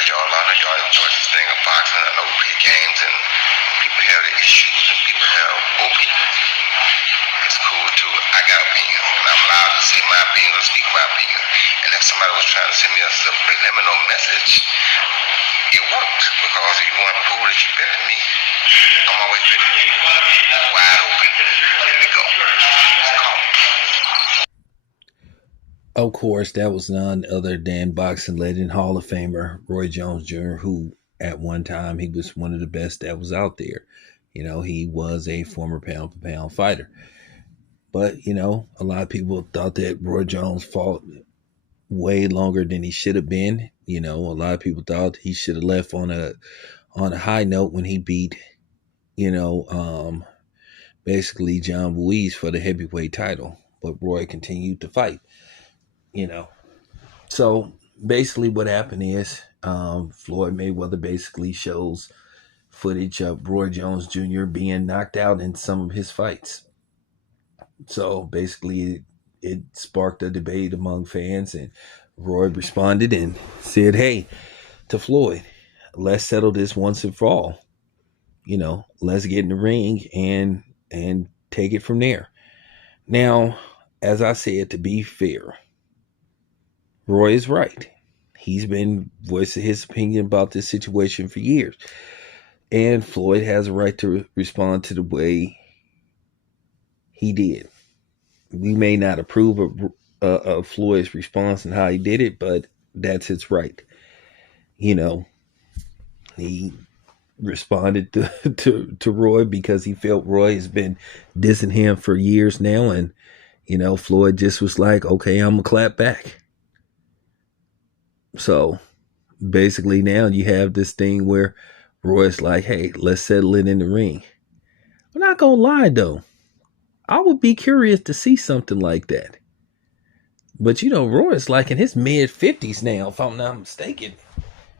know y'all enjoy this thing of boxing and open games, and people have their issues and people have opinions. It's cool too. I got opinions, and I'm allowed to say my opinions or speak my opinions. And if somebody was trying to send me a subliminal message, it worked, because if you want to prove that you're better than me, I'm always ready. Wide open. Here we go. It's called. Of course, that was none other than boxing legend, Hall of Famer Roy Jones Jr., who at one time he was one of the best that was out there. He was a former pound for pound fighter. But, a lot of people thought that Roy Jones fought way longer than he should have been. A lot of people thought he should have left on a high note when he beat, you know, um, basically John Ruiz for the heavyweight title. But Roy continued to fight, you know. So basically, what happened is Floyd Mayweather basically shows footage of Roy Jones Jr. being knocked out in some of his fights. So basically, it sparked a debate among fans, and Roy responded and said, "Hey, to Floyd, let's settle this once and for all. Let's get in the ring and take it from there." Now, as I said, to be fair, Roy is right. He's been voicing his opinion about this situation for years. And Floyd has a right to respond to the way he did. We may not approve of Floyd's response and how he did it, but that's his right. He responded to Roy because he felt Roy has been dissing him for years now. And, Floyd just was like, okay, I'm going to clap back. So basically now you have this thing where Roy's like, hey, let's settle it in the ring. I'm not going to lie, though. I would be curious to see something like that. But, Roy's like in his mid-50s now, if I'm not mistaken.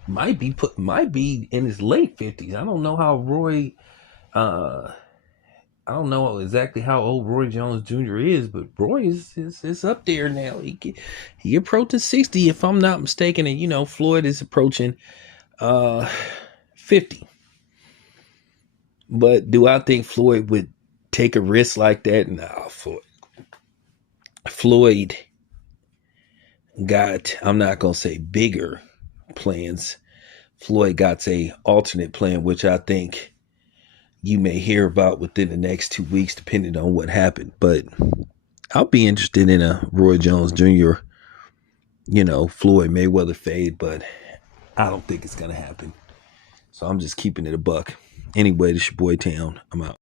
Might be in his late 50s. I don't know how Roy, I don't know exactly how old Roy Jones Jr. is, but Roy is up there now. He approaching 60, if I'm not mistaken, and Floyd is approaching 50. But do I think Floyd would take a risk like that? No, Floyd got, I'm not gonna say bigger plans. Floyd got a alternate plan, which I think you may hear about within the next 2 weeks, depending on what happened. But I'll be interested in a Roy Jones Jr., Floyd Mayweather fade, but I don't think it's going to happen. So I'm just keeping it a buck. Anyway, this your boy Town. I'm out.